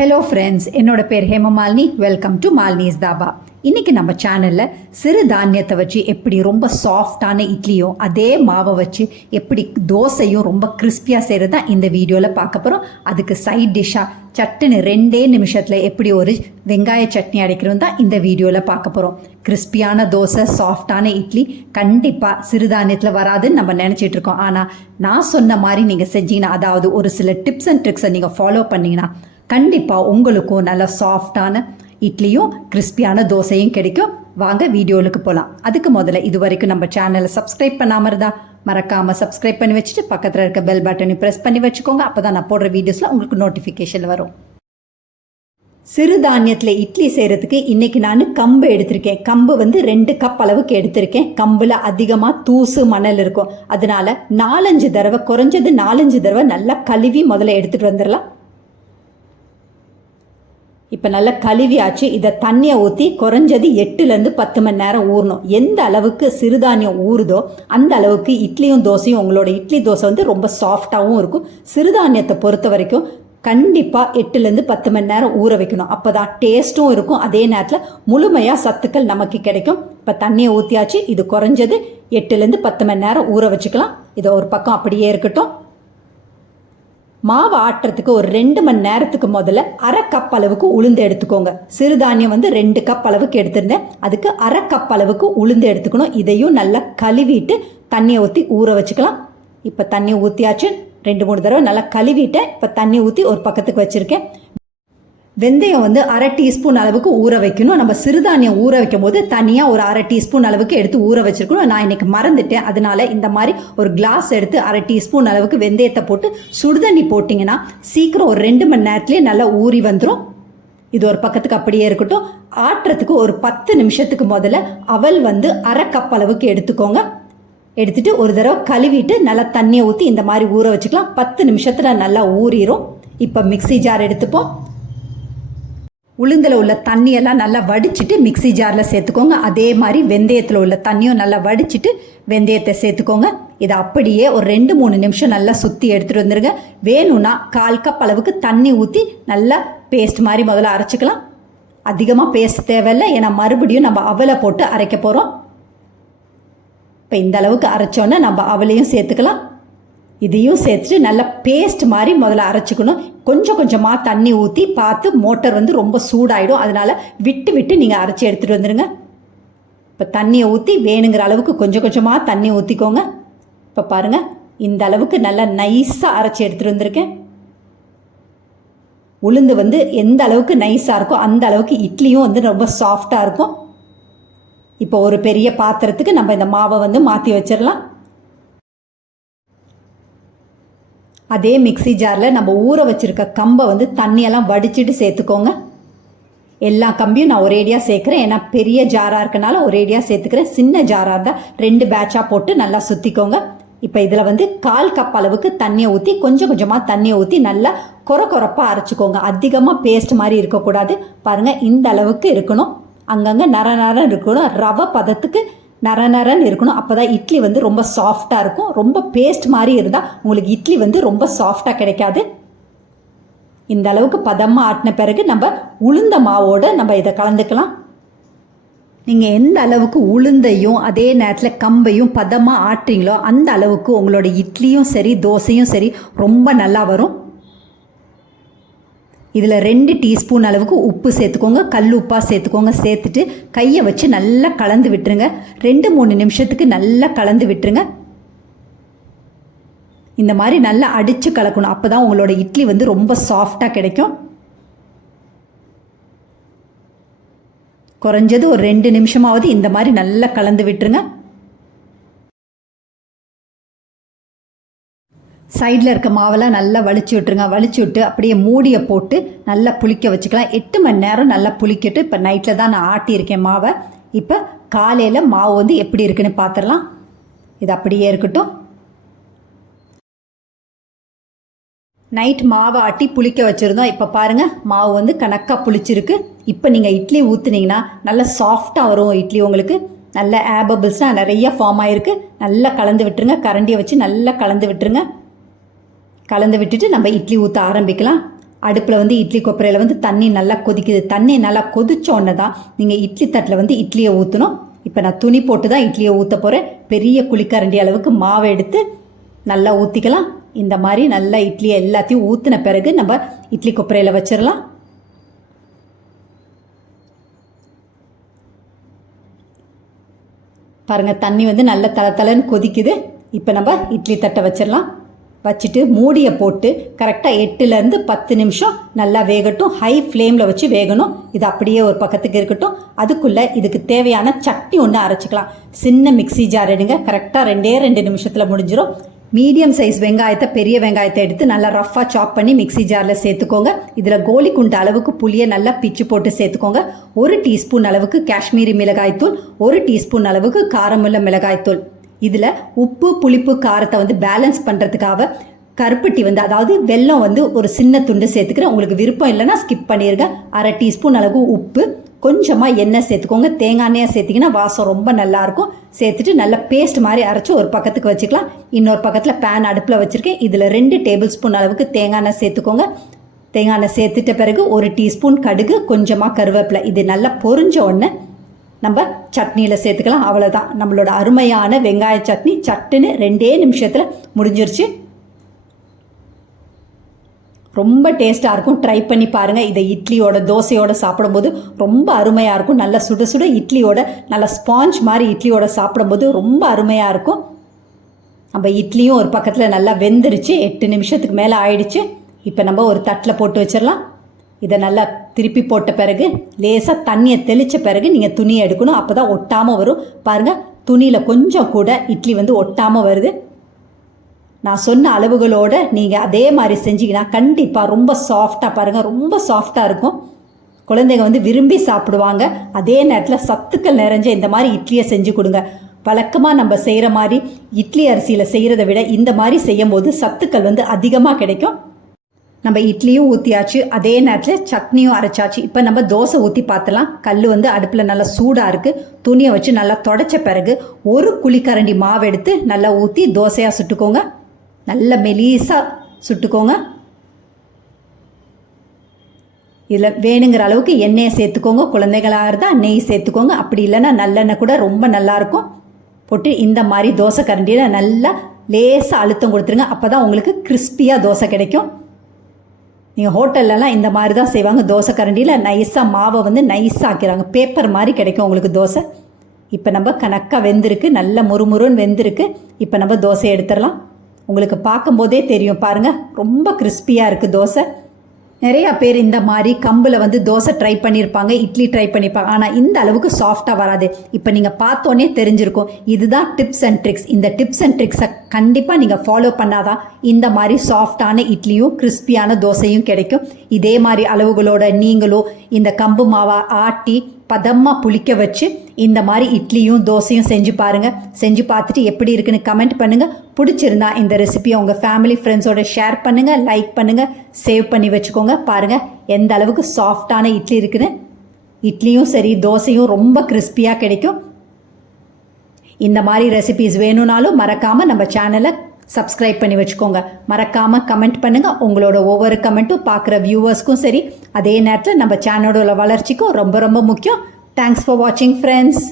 Hello friends, என்னோட பேர் Hemamalini. Welcome to Malini's Dhaba. இன்றைக்கி நம்ம சேனலில் சிறு தானியத்தை வச்சு எப்படி ரொம்ப சாஃப்டான இட்லியும் அதே மாவை வச்சு எப்படி தோசையும் ரொம்ப கிறிஸ்பியாக செய்கிறது தான் இந்த வீடியோவில் பார்க்க போகிறோம். அதுக்கு சைட் டிஷ்ஷாக சட்டுன்னு 2 நிமிஷத்தில் எப்படி ஒரு வெங்காய சட்னி அடைக்கிறது தான் இந்த வீடியோவில் பார்க்க போகிறோம். கிறிஸ்பியான தோசை, சாஃப்டான இட்லி கண்டிப்பாக சிறுதானியத்தில் வராதுன்னு நம்ம நினச்சிட்டு இருக்கோம். ஆனால் நான் சொன்ன மாதிரி நீங்கள் செஞ்சீங்கன்னா, அதாவது ஒரு சில டிப்ஸ் அண்ட் ட்ரிக்ஸை நீங்கள் ஃபாலோ பண்ணிங்கன்னா கண்டிப்பாக உங்களுக்கும் நல்ல சாஃப்டான இட்லியும் கிறிஸ்பியான தோசையும் கிடைக்கும். வாங்க வீடியோவுக்கு போகலாம். அதுக்கு முதல்ல இது வரைக்கும் நம்ம சேனலை சப்ஸ்கிரைப் பண்ணாமல் இருந்தால் மறக்காமல் சப்ஸ்கிரைப் பண்ணி வச்சுட்டு பக்கத்தில் இருக்க பெல் பட்டனையும் ப்ரெஸ் பண்ணி வச்சுக்கோங்க. அப்போ தான் நான் போடுற வீடியோஸில் உங்களுக்கு நோட்டிஃபிகேஷன் வரும். சிறுதானியத்தில் இட்லி செய்கிறதுக்கு இன்றைக்கி நான் கம்பு எடுத்திருக்கேன். கம்பு 2 கப் அளவுக்கு எடுத்திருக்கேன். கம்பில் அதிகமாக தூசு மணல் இருக்கும். அதனால் 4-5 தடவை, குறைஞ்சது 4-5 தடவை நல்லா கழுவி முதல்ல எடுத்துகிட்டு வந்துடலாம். இப்போ நல்லா கழுவியாச்சு. இதை தண்ணியை ஊற்றி குறைஞ்சது 8லேருந்து 10 மணி நேரம் ஊறணும். எந்த அளவுக்கு சிறுதானியம் ஊறுதோ அந்த அளவுக்கு இட்லியும் தோசையும், உங்களோட இட்லி தோசை ரொம்ப சாஃப்டாகவும் இருக்கும். சிறுதானியத்தை பொறுத்த வரைக்கும் கண்டிப்பாக 8லேருந்து 10 மணி நேரம் ஊற வைக்கணும். அப்போ தான் டேஸ்ட்டும் இருக்கும், அதே நேரத்தில் முழுமையாக சத்துக்கள் நமக்கு கிடைக்கும். இப்போ தண்ணியை ஊற்றியாச்சு. இது குறைஞ்சது 8லேருந்து 10 மணி நேரம் ஊற வச்சுக்கலாம். இதை ஒரு பக்கம் அப்படியே இருக்கட்டும். மாவு ஆட்டுறதுக்கு ஒரு 2 மணி நேரத்துக்கு முதல்ல 1/2 கப் அளவுக்கு உளுந்து எடுத்துக்கோங்க. சிறுதானியம் 2 கப் அளவுக்கு எடுத்திருந்தேன். அதுக்கு 1/2 கப் அளவுக்கு உளுந்து எடுத்துக்கணும். இதையும் நல்லா கழுவிட்டு தண்ணியை ஊற்றி ஊற வச்சுக்கலாம். இப்போ தண்ணி ஊற்றியாச்சு. 2-3 தடவை நல்லா கழுவிட்டேன். இப்போ தண்ணி ஊற்றி ஒரு பக்கத்துக்கு வச்சுருக்கேன். வெந்தயம் 1/2 டீஸ்பூன் அளவுக்கு ஊற வைக்கணும். நம்ம சிறுதானியம் ஊற வைக்கும் போது தனியாக ஒரு 1/2 டீஸ்பூன் அளவுக்கு எடுத்து ஊற வச்சுருக்கணும். நான் இன்றைக்கி மறந்துட்டேன். அதனால் இந்த மாதிரி ஒரு கிளாஸ் எடுத்து 1/2 டீஸ்பூன் அளவுக்கு வெந்தயத்தை போட்டு சுடுதண்ணி போட்டிங்கன்னா சீக்கிரம் ஒரு 2 மணி நேரத்துலேயே நல்லா ஊறி வந்துடும். இது ஒரு பக்கத்துக்கு அப்படியே இருக்கட்டும். ஆட்டுறதுக்கு ஒரு 10 நிமிஷத்துக்கு முதல்ல அவல் 1/2 கப் அளவுக்கு எடுத்துக்கோங்க. எடுத்துகிட்டு ஒரு தடவை கழுவிட்டு நல்லா தண்ணியை ஊற்றி இந்த மாதிரி ஊற வச்சுக்கலாம். 10 நிமிஷத்தில் நல்லா ஊறிடும். இப்போ மிக்ஸி ஜார் எடுத்துப்போம். உளுந்தில் உள்ள தண்ணியெல்லாம் நல்லா வடிச்சிட்டு மிக்ஸி ஜாரில் சேர்த்துக்கோங்க. அதே மாதிரி வெந்தயத்தில் உள்ள தண்ணியும் நல்லா வடிச்சிட்டு வெந்தயத்தை சேர்த்துக்கோங்க. இதை அப்படியே ஒரு 2-3 நிமிஷம் நல்லா சுற்றி எடுத்துகிட்டு வந்துடுங்க. வேணும்னா 1/4 கப் அளவுக்கு தண்ணி ஊற்றி நல்லா பேஸ்ட் மாதிரி முதல்ல அரைச்சிக்கலாம். அதிகமாக பேஸ்ட் தேவையில்லை, ஏன்னா மறுபடியும் நம்ம அவலை போட்டு அரைக்க போகிறோம். இப்போ இந்த அளவுக்கு அரைச்சோன்னே நம்ம அவலையும் சேர்த்துக்கலாம். இதையும் சேர்த்துட்டு நல்லா பேஸ்ட் மாதிரி முதல்ல அரைச்சிக்கணும். கொஞ்சம் கொஞ்சமாக தண்ணி ஊற்றி பார்த்து, மோட்டர் ரொம்ப சூடாயிடும். அதனால் விட்டு விட்டு நீங்கள் அரைச்சி எடுத்துகிட்டு வந்துடுங்க. இப்போ தண்ணியை ஊற்றி வேணுங்கிற அளவுக்கு கொஞ்சம் கொஞ்சமாக தண்ணி ஊற்றிக்கோங்க. இப்போ பாருங்கள், இந்த அளவுக்கு நல்லா நைஸாக அரைச்சி எடுத்துகிட்டு வந்திருக்கேன். உளுந்து எந்த அளவுக்கு நைஸாக இருக்கோ அந்த அளவுக்கு இட்லியும் ரொம்ப சாஃப்டாக இருக்கும். இப்போ ஒரு பெரிய பாத்திரத்துக்கு நம்ம இந்த மாவை மாற்றி வச்சிடலாம். அதே மிக்ஸி ஜாரில் நம்ம ஊற வச்சுருக்க கம்பை தண்ணியெல்லாம் வடிச்சிட்டு சேர்த்துக்கோங்க. எல்லா கம்பியும் நான் ஒரேடியாக சேர்க்குறேன், ஏன்னா பெரிய ஜாராக இருக்கனால ஒரேடியாக சேர்த்துக்கிறேன். சின்ன ஜாராக இருந்தால் 2 பேட்சாக போட்டு நல்லா சுற்றிக்கோங்க. இப்போ இதில் 1/4 கப் அளவுக்கு தண்ணியை ஊற்றி கொஞ்சம் கொஞ்சமாக தண்ணியை ஊற்றி நல்லா கொரப்பாக அரைச்சிக்கோங்க. அதிகமாக பேஸ்ட் மாதிரி இருக்கக்கூடாது. பாருங்கள், இந்த அளவுக்கு இருக்கணும். அங்கங்கே நர இருக்கணும். ரவை பதத்துக்கு நரன்னு இருக்கணும். அப்போ தான் இட்லி ரொம்ப சாஃப்டாக இருக்கும். ரொம்ப பேஸ்ட் மாதிரி இருந்தால் உங்களுக்கு இட்லி ரொம்ப சாஃப்டாக கிடைக்காது. இந்த அளவுக்கு பதமாக ஆட்டின பிறகு நம்ம உளுந்த மாவோடு நம்ம இதை கலந்துக்கலாம். நீங்கள் எந்த அளவுக்கு உளுந்தையும் அதே நேரத்தில் கம்பையும் பதமாக ஆட்டுறீங்களோ அந்த அளவுக்கு உங்களோட இட்லியும் சரி தோசையும் சரி ரொம்ப நல்லா வரும். இதில் 2 டீஸ்பூன் அளவுக்கு உப்பு சேர்த்துக்கோங்க. கல் உப்பாக சேர்த்துக்கோங்க. சேர்த்துட்டு கையை வச்சு நல்லா கலந்து விட்டுருங்க. 2-3 நிமிஷத்துக்கு நல்லா கலந்து விட்டுருங்க. இந்த மாதிரி நல்லா அடித்து கலக்கணும். அப்போ தான் உங்களோட இட்லி ரொம்ப சாஃப்டாக கிடைக்கும். குறைஞ்சது ஒரு 2 நிமிஷமாவது இந்த மாதிரி நல்லா கலந்து விட்டுருங்க. சைடில் இருக்க மாவெல்லாம் நல்லா வலிச்சு விட்டுருங்க. வலிச்சு விட்டு அப்படியே மூடியை போட்டு நல்லா புளிக்க வச்சுக்கலாம். 8 மணி நேரம் நல்லா புளிக்கட்டு. இப்போ நைட்டில் தான் நான் ஆட்டியிருக்கேன் மாவை. இப்போ காலையில் மாவு எப்படி இருக்குன்னு பார்த்துடலாம். இது அப்படியே இருக்கட்டும். நைட் மாவை ஆட்டி புளிக்க வச்சுருந்தோம். இப்போ பாருங்கள், மாவு கணக்காக புளிச்சிருக்கு. இப்போ நீங்கள் இட்லி ஊற்றுனீங்கன்னா நல்லா சாஃப்டாக வரும் இட்லி. உங்களுக்கு நல்ல ஏபபிள்ஸ்னால் நிறைய ஃபார்ம் ஆகிருக்கு. நல்லா கலந்து விட்டுருங்க. கரண்டியை வச்சு நல்லா கலந்து விட்டுருங்க. கலந்து விட்டுட்டு நம்ம இட்லி ஊற்ற ஆரம்பிக்கலாம். அடுப்பில் வந்து இட்லி கொப்பரையில் வந்து தண்ணி நல்லா கொதிக்குது. தண்ணி நல்லா கொதிச்சோன்னே தான் நீங்கள் இட்லி தட்டில் வந்து இட்லியை ஊற்றணும். இப்போ நான் துணி போட்டு தான் இட்லியை ஊற்ற போகிறேன். பெரிய குழிக்கரண்டி அளவுக்கு மாவை எடுத்து நல்லா ஊற்றிக்கலாம். இந்த மாதிரி நல்லா இட்லியை எல்லாத்தையும் ஊற்றின பிறகு நம்ம இட்லி கொப்பரையில் வச்சிடலாம். பாருங்கள், தண்ணி வந்து நல்ல தளன்னு கொதிக்குது. இப்போ நம்ம இட்லி தட்டை வச்சிடலாம். வச்சுட்டு மூடியை போட்டு கரெக்டாக 8லேருந்து 10 நிமிஷம் நல்லா வேகட்டும். ஹை ஃப்ளேமில் வச்சு வேகணும். இது அப்படியே ஒரு பக்கத்துக்கு இருக்கட்டும். அதுக்குள்ளே இதுக்கு தேவையான சட்னி ஒன்று அரைச்சிக்கலாம். சின்ன மிக்ஸி ஜார் எடுங்க. கரெக்டாக 2 நிமிஷத்தில் முடிஞ்சிடும். மீடியம் சைஸ் வெங்காயத்தை, பெரிய வெங்காயத்தை எடுத்து நல்லா ரஃப்பாக சாப் பண்ணி மிக்ஸி ஜாரில் சேர்த்துக்கோங்க. இதில் கோலி குண்டு அளவுக்கு புளியை நல்லா பிச்சு போட்டு சேர்த்துக்கோங்க. 1 டீஸ்பூன் அளவுக்கு காஷ்மீரி மிளகாய்த்தூள், 1 டீஸ்பூன் அளவுக்கு காரமுள்ள மிளகாய்த்தூள். இதில் உப்பு புளிப்பு காரத்தை வந்து பேலன்ஸ் பண்ணுறதுக்காக கருப்பட்டி வந்து, அதாவது வெல்லம் வந்து ஒரு சின்ன துண்டு சேர்த்துக்கிறேன். உங்களுக்கு விருப்பம் இல்லைன்னா ஸ்கிப் பண்ணிடுங்க. 1/2 டீஸ்பூன் அளவு உப்பு, கொஞ்சமாக எண்ணெய் சேர்த்துக்கோங்க. தேங்காய் எண்ணெயாக சேர்த்திங்கன்னா வாசம் ரொம்ப நல்லாயிருக்கும். சேர்த்துட்டு நல்லா பேஸ்ட் மாதிரி அரைச்சி ஒரு பக்கத்துக்கு வச்சுக்கலாம். இன்னொரு பக்கத்தில் பேன் அடுப்பில் வச்சுருக்கேன். இதில் 2 டேபிள் ஸ்பூன் அளவுக்கு தேங்காய் எண்ணெய் சேர்த்துக்கோங்க. தேங்காய் எண்ணெய் சேர்த்துட்ட பிறகு 1 டீஸ்பூன் கடுகு, கொஞ்சமாக கருவேப்பிலை. இது நல்லா பொரிஞ்ச உடனே நம்ம சட்னியில் சேர்த்துக்கலாம். அவ்வளோதான், நம்மளோட அருமையான வெங்காய சட்னி சட்டுன்னு 2 நிமிஷத்தில் முடிஞ்சிருச்சு. ரொம்ப டேஸ்ட்டாக இருக்கும். ட்ரை பண்ணி பாருங்கள். இதை இட்லியோட தோசையோடு சாப்பிடும்போது ரொம்ப அருமையாக இருக்கும். நல்லா சுட சுட இட்லியோட, நல்லா ஸ்பாஞ்ச் மாதிரி இட்லியோட சாப்பிடும்போது ரொம்ப அருமையாக இருக்கும். நம்ம இட்லியும் ஒரு பக்கத்தில் நல்லா வெந்துருச்சு. 8 நிமிஷத்துக்கு மேலே ஆயிடுச்சு. இப்போ நம்ம ஒரு தட்டில் போட்டு வச்சிடலாம். இதை நல்லா திருப்பி போட்ட பிறகு லேசாக தண்ணியை தெளித்த பிறகு நீங்கள் துணியை எடுக்கணும். அப்போ தான் ஒட்டாமல் வரும். பாருங்கள், துணியில் கொஞ்சம் கூட இட்லி வந்து ஒட்டாமல் வருது. நான் சொன்ன அளவுகளோடு நீங்கள் அதே மாதிரி செஞ்சிங்கன்னா கண்டிப்பாக ரொம்ப சாஃப்டாக, பாருங்கள் ரொம்ப சாஃப்டாக இருக்கும். குழந்தைங்க வந்து விரும்பி சாப்பிடுவாங்க. அதே நேரத்தில் சத்துக்கள் நிறைஞ்ச இந்த மாதிரி இட்லியை செஞ்சு கொடுங்க. வழக்கமாக நம்ம செய்கிற மாதிரி இட்லி அரிசியில் செய்கிறத விட இந்த மாதிரி செய்யும் போது சத்துக்கள் வந்து அதிகமாக கிடைக்கும். நம்ம இட்லியும் ஊற்றியாச்சு, அதே நேரத்தில் சட்னியும் அரைச்சாச்சு. இப்போ நம்ம தோசை ஊற்றி பார்த்துலாம். கல் வந்து அடுப்பில் நல்லா சூடாக இருக்குது. துணியை வச்சு நல்லா தொடச்ச பிறகு 1 குழிக்கரண்டி மாவு எடுத்து நல்லா ஊற்றி தோசையாக சுட்டுக்கோங்க. நல்ல மெலீஸாக சுட்டுக்கோங்க. இதில் வேணுங்கிற அளவுக்கு எண்ணெயை சேர்த்துக்கோங்க. குழந்தைகளாக இருந்தால் நெய் சேர்த்துக்கோங்க. அப்படி இல்லைன்னா நல்லெண்ணெய் கூட ரொம்ப நல்லாயிருக்கும். போட்டு இந்த மாதிரி தோசை கரண்டியில் நல்லா லேசாக அழுத்தம் கொடுத்துருங்க. அப்போ தான் உங்களுக்கு கிறிஸ்பியாக தோசை கிடைக்கும். நீங்கள் ஹோட்டல்லலாம் இந்த மாதிரி தான் செய்வாங்க. தோசை கரண்டியில் நைஸாக மாவை வந்து நைஸாக ஆக்கிறாங்க. பேப்பர் மாதிரி கிடைக்கும் உங்களுக்கு தோசை. இப்போ நம்ம கணக்காக வெந்திருக்கு, நல்ல முறுமுறுன்னு வெந்திருக்கு. இப்போ நம்ம தோசை எடுத்துடலாம். உங்களுக்கு பார்க்கும்போதே தெரியும் பாருங்கள், ரொம்ப கிறிஸ்பியாக இருக்குது தோசை. நிறையா பேர் இந்த மாதிரி கம்பில் வந்து தோசை ட்ரை பண்ணியிருப்பாங்க, இட்லி ட்ரை பண்ணியிருப்பாங்க. ஆனால் இந்த அளவுக்கு சாஃப்டாக வராது. இப்போ நீங்கள் பார்த்தோன்னே தெரிஞ்சிருக்கும். இதுதான் டிப்ஸ் அண்ட் ட்ரிக்ஸ். இந்த டிப்ஸ் அண்ட் ட்ரிக்ஸை கண்டிப்பாக நீங்கள் ஃபாலோ பண்ணாதான் இந்த மாதிரி சாஃப்டான இட்லியும் கிறிஸ்பியான தோசையும் கிடைக்கும். இதே மாதிரி அளவுகளோட நீங்களும் இந்த கம்பு மாவை ஆட்டி பதமாக புளிக்க வச்சு இந்த மாதிரி இட்லியும் தோசையும் செஞ்சு பாருங்கள். செஞ்சு பார்த்துட்டு எப்படி இருக்குன்னு கமெண்ட் பண்ணுங்கள். பிடிச்சிருந்தா இந்த ரெசிபியை உங்கள் ஃபேமிலி ஃப்ரெண்ட்ஸோட ஷேர் பண்ணுங்கள், லைக் பண்ணுங்கள், சேவ் பண்ணி வச்சுக்கோங்க. பாருங்கள் எந்த அளவுக்கு சாஃப்டான இட்லி இருக்குன்னு. இட்லியும் சரி தோசையும் ரொம்ப கிறிஸ்பியாக கிடைக்கும். இந்த மாதிரி ரெசிபிஸ் வேணும்னாலும் மறக்காமல் நம்ம சேனலை சப்ஸ்கிரைப் பண்ணி வச்சுக்கோங்க. மறக்காமல் கமெண்ட் பண்ணுங்கள். உங்களோட ஒவ்வொரு கமெண்ட்டும் பார்க்குற வியூவர்ஸ்க்கும் சரி, அதே நேரத்தில் நம்ம சேனலோட வளர்ச்சிக்கும் ரொம்ப ரொம்ப முக்கியம். தேங்க்ஸ் ஃபார் வாட்சிங் ஃப்ரெண்ட்ஸ்.